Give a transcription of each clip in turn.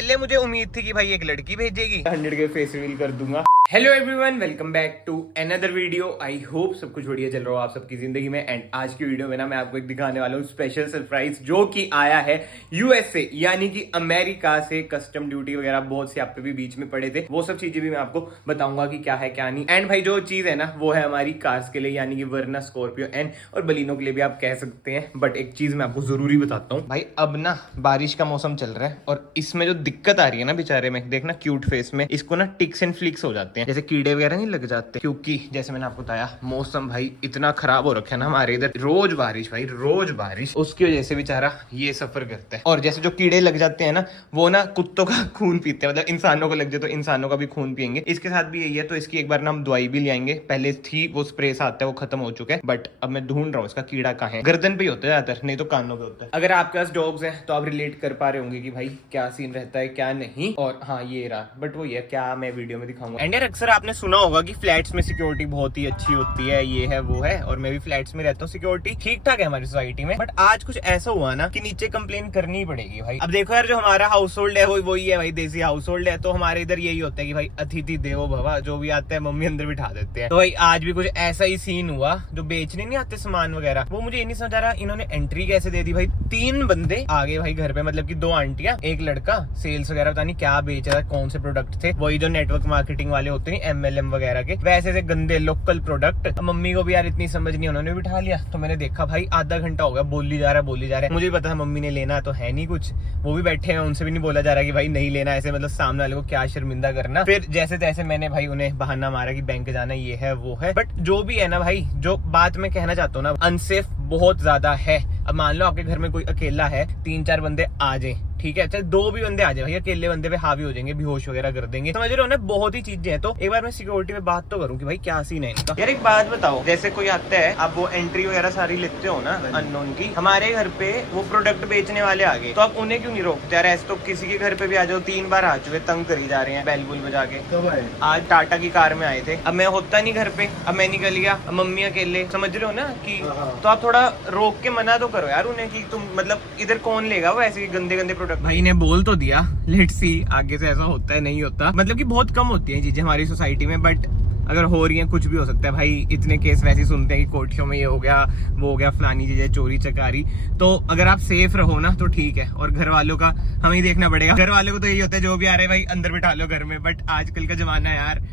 पहले मुझे उम्मीद थी कि भाई एक लड़की भेजेगी, 100 के फेस रिवील कर दूंगा। Hello everyone, welcome back to another video. I hope सब कुछ बढ़िया चल रहा हो आप सबकी जिंदगी में। एंड आज की वीडियो में ना मैं आपको एक दिखाने वाला हूँ स्पेशल सरप्राइज, जो कि आया है यूएसए यानी कि अमेरिका से। कस्टम ड्यूटी वगैरह बहुत से आप पे भी बीच में पड़े थे, वो सब चीजें भी मैं आपको बताऊंगा कि क्या है क्या नहीं। एंड भाई जो चीज है ना वो है हमारी कार्स के लिए, यानी कि वर्ना, स्कॉर्पियो एंड और बलिनो के लिए भी आप कह सकते हैं। बट एक चीज मैं आपको जरूरी बताता हूँ भाई, अब ना बारिश का मौसम चल रहा है और इसमें जो दिक्कत आ रही है ना बेचारे में, देखना क्यूट फेस में इसको ना टिक्स एंड फ्लिक्स हो जाते हैं, जैसे कीड़े वगैरह नहीं लग जाते। क्योंकि जैसे मैंने आपको बताया मौसम भाई इतना खराब हो रखा है ना हमारे इधर, रोज बारिश भाई रोज बारिश, उसकी वजह से बेचारा ये सफर करता है। और जैसे जो कीड़े लग जाते हैं ना वो ना कुत्तों का खून पीते हैं, मतलब इंसानों को लग जाए तो इंसानों का भी खून पियेंगे। इसके साथ भी यही है, तो इसकी एक बार ना हम दवाई भी ले आएंगे। पहले थी वो स्प्रे सा आता है, वो खत्म हो चुका है, बट अब मैं ढूंढ रहा हूँ इसका कीड़ा कहाँ है। गर्दन पे ही होता है ज्यादातर, नहीं तो कानों पे होता है। अगर आपके पास डॉग्स हैं तो आप रिलेट कर पा रहे होंगे कि भाई क्या सीन रहता है क्या नहीं। और हाँ ये रहा, बट वो ये क्या मैं वीडियो में दिखाऊंगा। एंड यार अक्सर आपने सुना होगा कि फ्लैट्स में सिक्योरिटी बहुत ही अच्छी होती है, ये है वो है, और मैं भी फ्लैट्स में रहता हूँ, सिक्योरिटी ठीक ठाक है हमारी सोसाइटी में। बट आज कुछ ऐसा हुआ ना कि नीचे कंप्लेन करनी पड़ेगी भाई। अब देखो यार, जो हमारा हाउस होल्ड है वो वही है भाई, देसी हाउस होल्ड है। तो हमारे इधर यही होता है कि भाई अतिथि देवो भव, जो भी आता है मम्मी अंदर बिठा देते हैं। तो भाई आज भी कुछ ऐसा ही सीन हुआ, जो बेचने नहीं आते सामान वगैरह, वो मुझे ये नहीं समझ आ रहा इन्होंने एंट्री कैसे दे दी भाई। 3 बंदे आ गए भाई घर पे, मतलब कि 2 आंटियां, एक लड़का, सेल्स वगैरह पता नहीं क्या बेच रहा है, कौन से प्रोडक्ट थे, वही जो नेटवर्क मार्केटिंग वाले होते हैं MLM वगैरह के, वैसे से गंदे लोकल प्रोडक्ट। मम्मी को भी यार इतनी समझ नहीं, उन्होंने बिठा लिया। तो मैंने देखा भाई आधा घंटा हो गया बोली जा रहा है। मुझे भी पता था मम्मी ने लेना तो है नहीं कुछ, वो भी बैठे हैं, उनसे भी नहीं बोला जा रहा कि भाई नहीं लेना, ऐसे मतलब सामने वाले को क्या शर्मिंदा करना। फिर जैसे तैसे मैंने भाई उन्हें बहाना मारा कि बैंक जाना, ये है वो है। बट जो भी है ना भाई, जो बात मैं कहना चाहता हूँ ना, अनसेफ बहुत ज्यादा है। अब मान लो आपके घर में कोई अकेला है, 3-4 बंदे आ जाए, ठीक है, चाहे 2 भी बंदे आ जाए भाई, अकेले बंदे पे हावी हो जाएंगे, बेहोश वगैरह कर देंगे, समझ रहे हो ना, बहुत ही चीजें हैं। तो एक बार मैं सिक्योरिटी में बात तो करूं कि भाई क्या सीन है इनका। यार एक बात बताओ, जैसे कोई आता है, आप वो एंट्री वगैरह सारी लेते हो ना अननोन की, हमारे घर पे वो प्रोडक्ट बेचने वाले आ गए, तो आप उन्हें क्यों नहीं रोकते यार? ऐसे तो किसी के घर पे भी आ जाओ, 3 बार आ चुके, तंग करी जा रहे हैं बैल बुल बजा के। आज टाटा की कार में आए थे, अब मैं होता नहीं घर पे, अब मैं निकल गया, अब मम्मी अकेले, समझ रहे हो ना कि, तो आप थोड़ा रोक के मना तो करो यार उन्हें कि तुम, मतलब इधर कौन लेगा वो ऐसे गंदे गंदे प्रोडक्ट। भाई ने बोल तो दिया, लेट्स सी आगे से ऐसा होता है नहीं होता, मतलब कि बहुत कम होती है चीजें हमारी सोसाइटी में, बट अगर हो रही है कुछ भी हो सकता है भाई। इतने केस वैसे सुनते हैं कि कोठियों में ये हो गया वो हो गया, फलानी चीजें, चोरी चकारी। तो अगर आप सेफ रहो ना तो ठीक है, और घर वालों का हमें ही देखना पड़ेगा। घर वालों को तो यही होता है जो भी आ रहा है भाई अंदर बिठा लो घर में, बट आजकल का जमाना है यार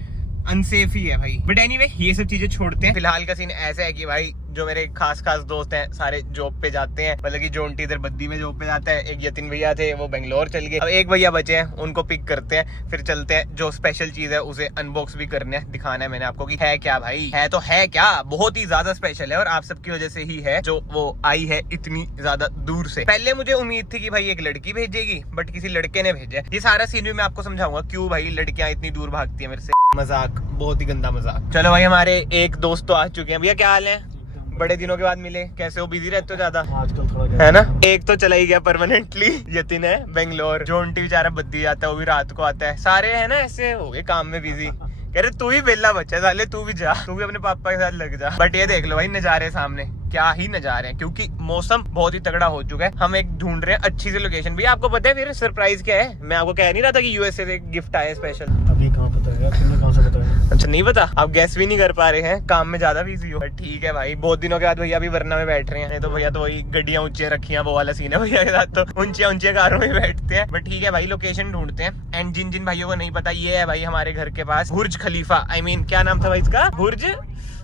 अनसेफ ही है भाई। बट एनीवे ये सब चीजें छोड़ते हैं। फिलहाल का सीन ऐसा है कि भाई जो मेरे खास दोस्त हैं सारे जॉब पे जाते हैं, मतलब कि जोंटी इधर बद्दी में जॉब पे जाता है, एक यतिन भैया थे वो बेंगलोर चल गए, अब एक भैया बचे हैं, उनको पिक करते हैं, फिर चलते हैं। जो स्पेशल चीज है उसे अनबॉक्स भी करने हैं, दिखाना है मैंने आपको कि है क्या भाई, है तो है क्या, बहुत ही ज्यादा स्पेशल है और आप सबकी वजह से ही है जो वो आई है इतनी ज्यादा दूर से। पहले मुझे उम्मीद थी कि भाई एक लड़की भेजेगी, बट किसी लड़के ने भेजा। ये सारा सीन भी मैं आपको समझाऊंगा क्यों भाई लड़कियां इतनी दूर भागती है मेरे से। मजाक, बहुत ही गंदा मजाक। चलो भाई हमारे एक दोस्त तो आ चुके हैं। भैया क्या हाल है? बड़े दिनों के बाद मिले, कैसे हो? बिजी रहते हो ज्यादा आजकल थोड़ा है ना? एक तो चला ही गया परमानेंटली, यतिन है बेंगलोर, जोंटी बेचारा बद्दी जाता है, वो भी रात को आता है, सारे है ना ऐसे हो गए काम में बिजी। कह रहे तू ही बेला बच्चा साले, तू भी जा, तू भी अपने पापा के साथ लग जा। बट ये देख लो भाई नजारे सामने, क्या ही नजारे हैं, क्योंकि मौसम बहुत ही तगड़ा हो चुका है। हम एक ढूंढ रहे हैं अच्छी सी लोकेशन। भैया आपको पता है फिर सरप्राइज क्या है? मैं आपको कह नहीं रहा था कि यूएसए से गिफ्ट आया स्पेशल। अभी कहाँ पता है, तुमने कहाँ से बताया? अच्छा नहीं पता, आप गैस भी नहीं कर पा रहे हैं, काम में ज्यादा बिजी हो। ठीक है भाई, बहुत दिनों के बाद भैया अभी वरना में बैठ रहे हैं, नहीं तो भैया तो वही गड्डियां ऊंची रखी हैं, वो वाला सीन है भैया के साथ, तो ऊंची कारों में बैठते हैं। बट ठीक है भाई, लोकेशन ढूंढते हैं। एंड जिन जिन भाइयों को नहीं पता, ये है भाई हमारे घर के पास बुर्ज खलीफा, आई मीन क्या नाम था भाई इसका?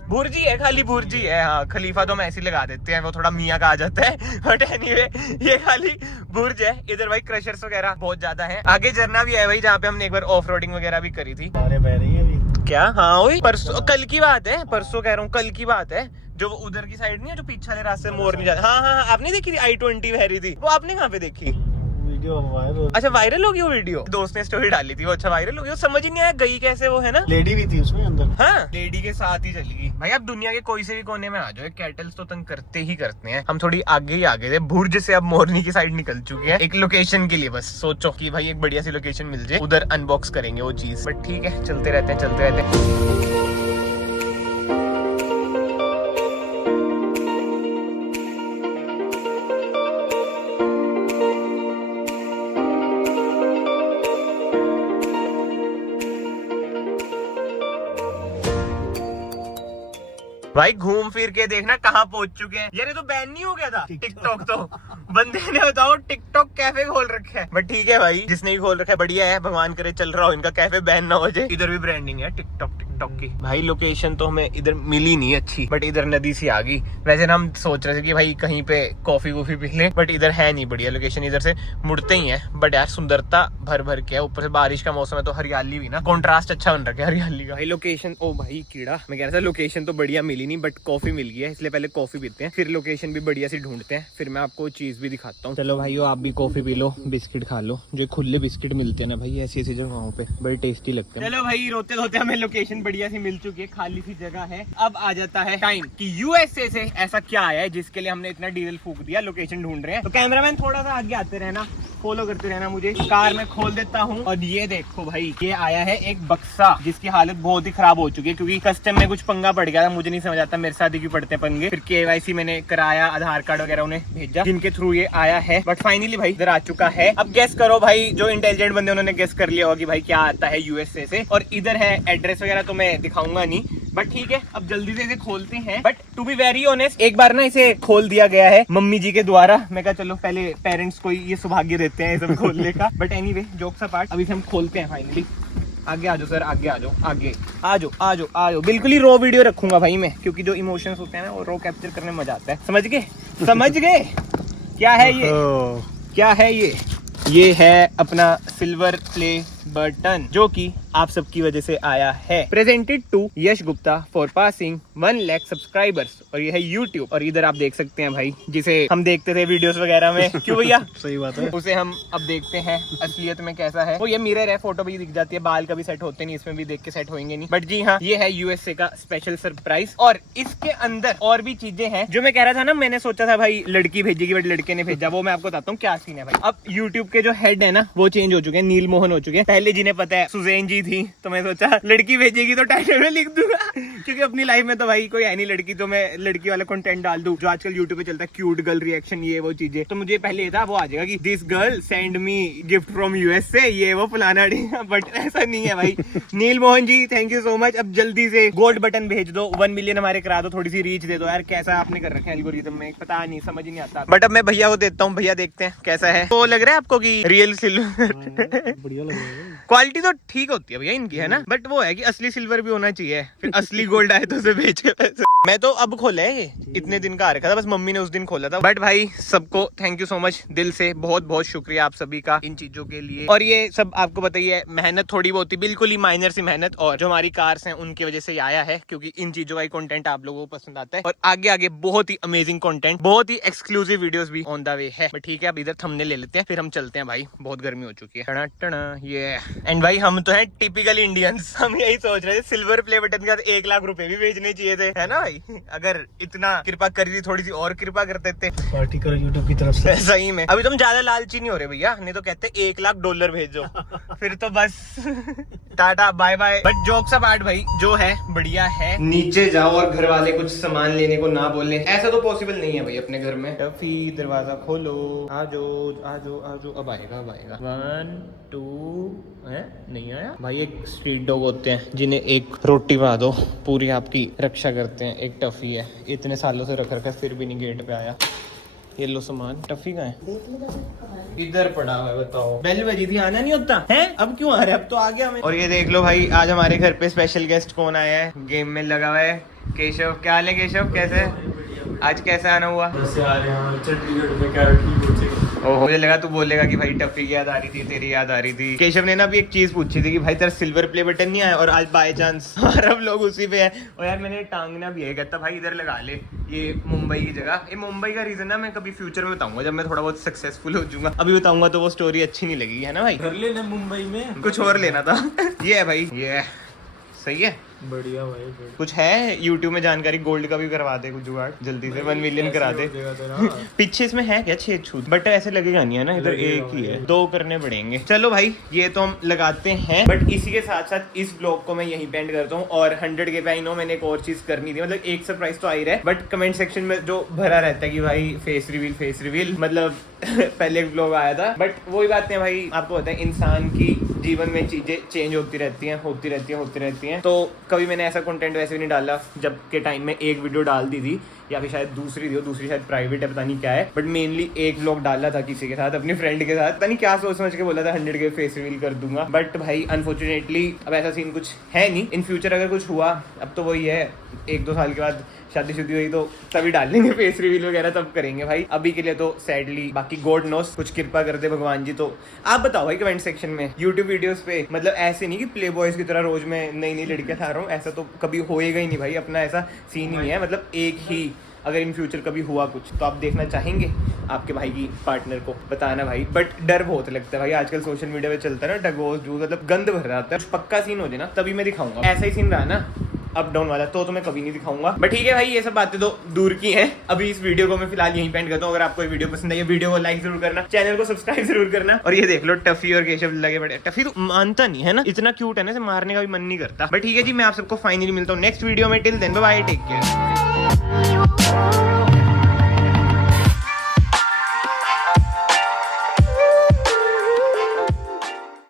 बुर्जी है, खाली बुर्जी है। हाँ खलीफा तो हम ऐसे ही लगा देते हैं, वो थोड़ा मियाँ का आ जाता है। बट एनीवे ये खाली बुर्ज है। इधर भाई क्रशर्स वगैरह बहुत ज्यादा है। आगे झरना भी है भाई, जहाँ पे हमने एक बार ऑफ रोडिंग वगैरह भी करी थी। बारिश बह रही है अभी क्या? हाँ वही परसों, कल की बात है, परसों कह रहा हूँ, कल की बात है। जो वो उधर की साइड नहीं है, जो पीछे वाले रास्ते से मोर नहीं जाता। हाँ आपने देखी थी I-20 बह रही थी, वो आपने कहाँ पे देखी? Video viral. अच्छा वायरल हो गई वो वीडियो, दोस्त ने स्टोरी डाली थी, वो अच्छा वायरल हो गई। वो समझ ही नहीं आया गई कैसे, वो है ना लेडी भी थी उसमें अंदर। हाँ लेडी के साथ ही चली गई। भाई आप दुनिया के कोई से भी कोने में आ जाओ, कैटल्स तो तंग करते ही करते हैं। हम थोड़ी आगे ही आगे थे, बुर्ज से अब मोरनी की साइड निकल चुके हैं, एक लोकेशन के लिए। बस सोचो कि भाई एक बढ़िया सी लोकेशन मिल जाए, उधर अनबॉक्स करेंगे वो चीज। बट ठीक है, चलते रहते हैं। भाई घूम फिर के देखना कहाँ पहुंच चुके हैं यार। ये तो बैन नहीं हो गया था टिकटॉक तो बंदे ने बताओ टिकटॉक कैफे खोल रखा है। बट ठीक है भाई, जिसने भी खोल रखा है बढ़िया है, भगवान करे चल रहा हो इनका कैफे, बैन ना हो जाए। इधर भी ब्रांडिंग है टिकटॉक की। भाई लोकेशन तो हमें इधर मिली नहीं अच्छी, बट इधर नदी सी आ गई। वैसे ना हम सोच रहे थे कि भाई कहीं पे कॉफी वॉफी पी लें, बट इधर है नहीं बढ़िया लोकेशन, इधर से मुड़ते ही है। बट यार सुंदरता भर भर के है, ऊपर से बारिश का मौसम है तो हरियाली भी ना, कॉन्ट्रास्ट अच्छा बन रखा है हरियाली का। भाई लोकेशन, ओ भाई कीड़ा, मैं कह रहा था लोकेशन तो बढ़िया मिली नहीं, बट कॉफी मिल गई है, इसलिए पहले कॉफी पीते हैं, फिर लोकेशन भी बढ़िया सी ढूंढते हैं, फिर मैं आपको चीज भी दिखाता हूँ। चलो भाई आप भी कॉफी पी लो, बिस्किट खा लो, जो खुले बिस्किट मिलते हैं ना भाई ऐसी ऐसी जगहों पे, बड़े टेस्टी लगते हैं। चलो भाई रोते रोते हमें लोकेशन बढ़िया सी मिल चुकी है, खाली सी जगह है। अब आ जाता है टाइम कि यूएसए से ऐसा क्या आया है जिसके लिए हमने इतना डीजल फूक दिया, लोकेशन ढूंढ रहे हैं। तो कैमरामैन थोड़ा सा आगे आते रहना, फॉलो करते रहना मुझे। कार में खोल देता हूँ और ये देखो भाई, ये आया है एक बक्सा जिसकी हालत बहुत ही खराब हो चुकी है, क्योंकि कस्टम में कुछ पंगा पड़ गया था, मुझे नहीं समझ आता मेरे साथ ही क्यों पड़ते पंगे। फिर केवाईसी मैंने कराया, आधार कार्ड वगैरह उन्हें भेजा, जिनके थ्रू ये आया है। बट फाइनली भाई इधर आ चुका है। अब गेस करो भाई, जो इंटेलिजेंट बंदे उन्होंने गेस कर लिया होगा कि भाई क्या आता है यूएसए से। और इधर है एड्रेस वगैरह तो मैं दिखाऊंगा नहीं, बट ठीक है अब जल्दी से इसे खोलते हैं। But to be very honest, एक बार ना इसे खोल दिया गया है मम्मी जी के द्वारा। मैं कहा चलो पहले पेरेंट्स को ये सौभाग्य देते हैं सब खोलने का। बट एनीवे जोक्स अपार्ट, अभी से हम खोलते हैं फाइनली। आगे आ जाओ सर, आगे आ जाओ, आगे आ जाओ, आ जाओ, आ जाओ। बिल्कुल ही रो वीडियो रखूंगा भाई मैं, क्योंकि जो इमोशंस होते हैं ना वो रो कैप्चर करने में मजा आता है। समझ गए, समझ गए क्या है ये, क्या है ये है अपना सिल्वर प्ले बटन, जो कि आप सबकी वजह से आया है। Presented to Yash Gupta for passing 1 lakh subscribers. और ये है यूट्यूब, और इधर आप देख सकते हैं भाई जिसे हम देखते थे वीडियोस वगैरह में, क्यों भैया सही बात है, उसे हम अब देखते हैं असलियत में कैसा है। वो ये मिरर है, फोटो भी दिख जाती है, बाल कभी सेट होते नहीं, इसमें भी देख के सेट होंगे नहीं। बट जी हाँ, ये है यूएसए का स्पेशल सरप्राइज। और इसके अंदर और भी चीजें हैं जो मैं कह रहा था ना, मैंने सोचा था भाई लड़की भेजेगी बट लड़के ने भेजा। वो मैं आपको बताता हूँ क्या सीन है भाई। अब यूट्यूब के जो हेड है ना वो चेंज हो चुके हैं, नील मोहन हो चुके हैं। पहले जिन्हें पता है सुजैन जी थी, तो मैं सोचा लड़की भेजेगी तो टाइटल में लिख दूंगा, क्योंकि अपनी लाइफ में तो भाई कोई है नहीं लड़की, तो मैं लड़की वाला कंटेंट डाल दूं जो आजकल यूट्यूब पे चलता है, क्यूट गर्ल रिएक्शन, ये वो चीजें। तो मुझे पहले था वो आ जाएगा कि this girl send me gift from USA, ये वो फलाना। बट ऐसा नहीं है भाई। नील Mohan ji thank you so much. अब जल्दी से गोल्ड बटन भेज दो, 1 मिलियन हमारे करा दो, थोड़ी सी रीच दे दो यार। कैसा आपने कर रखा है एल्गोरिथम में, पता नहीं, समझ ही नहीं आता। बट अब मैं भैया को देता हूँ, भैया देखते हैं कैसा है। तो लग रहा है आपको कि रियल सिल्वर बढ़िया लग रहा है। क्वालिटी तो ठीक होती है भैया इनकी, है ना। बट वो है कि असली सिल्वर भी होना चाहिए, फिर असली गोल्ड आए तो उसे बेचे पैसे। मैं तो अब खोला है ये, इतने दिन का आ रखा था, बस मम्मी ने उस दिन खोला था। बट भाई सबको थैंक यू सो मच, दिल से बहुत बहुत शुक्रिया आप सभी का इन चीजों के लिए। और ये सब आपको बताइए मेहनत थोड़ी बहुत ही, बिल्कुल ही माइनर सी मेहनत, और जो हमारी कार्स हैं उनकी वजह से आया है, क्योंकि इन चीजों का कंटेंट आप लोगों को पसंद आता है। और आगे आगे बहुत ही अमेजिंग कंटेंट, बहुत ही एक्सक्लूसिव वीडियोस भी ऑन द वे है। बट ठीक है अब इधर थंबनेल ले लेते हैं, फिर हम चलते हैं भाई, बहुत गर्मी हो चुकी है। टना टना ये एंड भाई हम तो है टिपिकल इंडियंस, हम यही सोच रहे थे सिल्वर प्ले बटन का 1 लाख रुपए भी भेजने चाहिए थे, है ना भाई। अगर इतना कृपा कर दी, थोड़ी सी और कृपा कर देते, पार्टी करो यूट्यूब की तरफ से। सही में अभी तुम ज्यादा लालची नहीं हो रहे भैया, नहीं तो कहते $1 लाख भेजो फिर तो बस tata bye bye. But jokes apart भाई, जो है बढ़िया है। नीचे जाओ और घर वाले कुछ सामान लेने को ना बोले, ऐसा तो पॉसिबल नहीं है भाई अपने घर में। टफी दरवाजा खोलो, आजो आजो आजो, अब आएगा अब आएगा। 1 2 है, नहीं आया भाई। एक स्ट्रीट डॉग होते हैं जिन्हें एक रोटी बना दो पूरी आपकी रक्षा करते हैं, एक टफी है, इतने सालों से रख रखा है फिर भी नहीं गेट पे आया। ये लो सामान, टफी का है इधर पड़ा हुआ है, बताओ बेल बजी थी, आना नहीं होता है, अब क्यों आ रहे, अब तो आ गया मैं। और ये देख लो भाई, आज हमारे घर पे स्पेशल गेस्ट कौन आया है, गेम में लगा हुआ है केशव। क्या हाल है केशव, कैसे आज कैसे आना हुआ? चंडीगढ़ में कैरेट की कोचिंग। ओह मुझे लगा तू बोलेगा कि भाई टफी की याद आ रही थी, तेरी याद आ रही थी। केशव ने ना भी एक चीज पूछी थी कि भाई तेरा सिल्वर प्ले बटन नहीं आया, और आज बाय चांस और अब लोग उसी पे है। और यार मैंने टांगना भी है, कहता भाई इधर लगा ले, ये मुंबई की जगह। ये मुंबई का रीजन ना मैं कभी फ्यूचर में बताऊंगा, जब मैं थोड़ा बहुत सक्सेसफुल हो जाऊंगा। अभी बताऊंगा तो वो स्टोरी अच्छी नहीं लगेगी, है ना भाई। घर लेना मुंबई में, कुछ और लेना था ये है भाई, ये है सही है, बढ़िया भाई, बढ़िया। कुछ है यूट्यूब में जानकारी, गोल्ड का भी करवा दे कुछ जुगाड़ जल्दी से, 1 मिलियन करा दे। पीछे इसमें है क्या 6 छूट, बट ऐसे लगेगा नहीं है ना, इधर एक ही है, 2 करने पड़ेंगे। चलो भाई ये तो हम लगाते हैं, बट इसी के साथ साथ इस ब्लॉग को मैं यहीं पे एंड करता हूँ। और 100K पे आई नो मैंने एक और चीज करनी थी, मतलब एक सरप्राइज तो आ ही रहा है, बट कमेंट सेक्शन में जो भरा रहता है कि भाई फेस रिवील, मतलब पहले एक ब्लॉग आया था, बट वही बात है भाई, आपको पता है इंसान की जीवन में चीजें चेंज होती रहती हैं, तो कभी मैंने ऐसा कंटेंट वैसे भी नहीं डाला जब के टाइम में एक वीडियो डाल दी थी, या फिर शायद दूसरी थी, दूसरी शायद प्राइवेट है, पता नहीं क्या है, बट मेनली एक व्लॉग डाला था किसी के साथ, अपने फ्रेंड के साथ। पता नहीं क्या सोच समझ के बोला था 100 के फेस रिवील कर दूंगा, बट भाई अनफॉर्चुनेटली अब ऐसा सीन कुछ है नहीं। इन फ्यूचर अगर कुछ हुआ, अब तो वही है 1-2 साल के बाद शादी हुई तो तभी डालेंगे फेस रिवील वगैरह, तब करेंगे भाई। अभी के लिए तो सैडली, बाकी गॉड नोस, कुछ कृपा करते भगवान जी। तो आप बताओ भाई कमेंट सेक्शन में, यूट्यूब वीडियोस पे, मतलब ऐसे नहीं कि प्ले बॉयज की तरह रोज मैं नई नई लड़कियां था रहा हूँ, ऐसा तो कभी होएगा ही नहीं भाई, अपना ऐसा सीन ही नहीं है। मतलब एक ही, अगर इन फ्यूचर कभी हुआ कुछ तो आप देखना चाहेंगे आपके भाई की पार्टनर को, बताना भाई। बट डर बहुत लगता है भाई, आजकल सोशल मीडिया पे चलता है ना डगोस जूस, मतलब गंद भर जाता है। कुछ पक्का सीन हो जाए ना तभी मैं दिखाऊंगा, ऐसा ही सीन रहा ना अप डाउन वाला तो मैं कभी नहीं दिखाऊंगा। बट ठीक है भाई, ये सब बातें तो दूर की हैं। अभी इस वीडियो को मैं फिलहाल यहीं पेंड करता हूँ। अगर आपको ये वीडियो पसंद है, ये वीडियो को लाइक जरूर करना, चैनल को सब्सक्राइब जरूर करना। और ये देख लो टफी और केशव लगे बड़े। टफी तो मानता नहीं है ना, इतना क्यूट है ना, इसे मारने का भी मन नहीं करता। बट ठीक है जी, मैं आप सबको फाइनली मिलता हूँ नेक्स्ट वीडियो में। Till then bye bye, take care.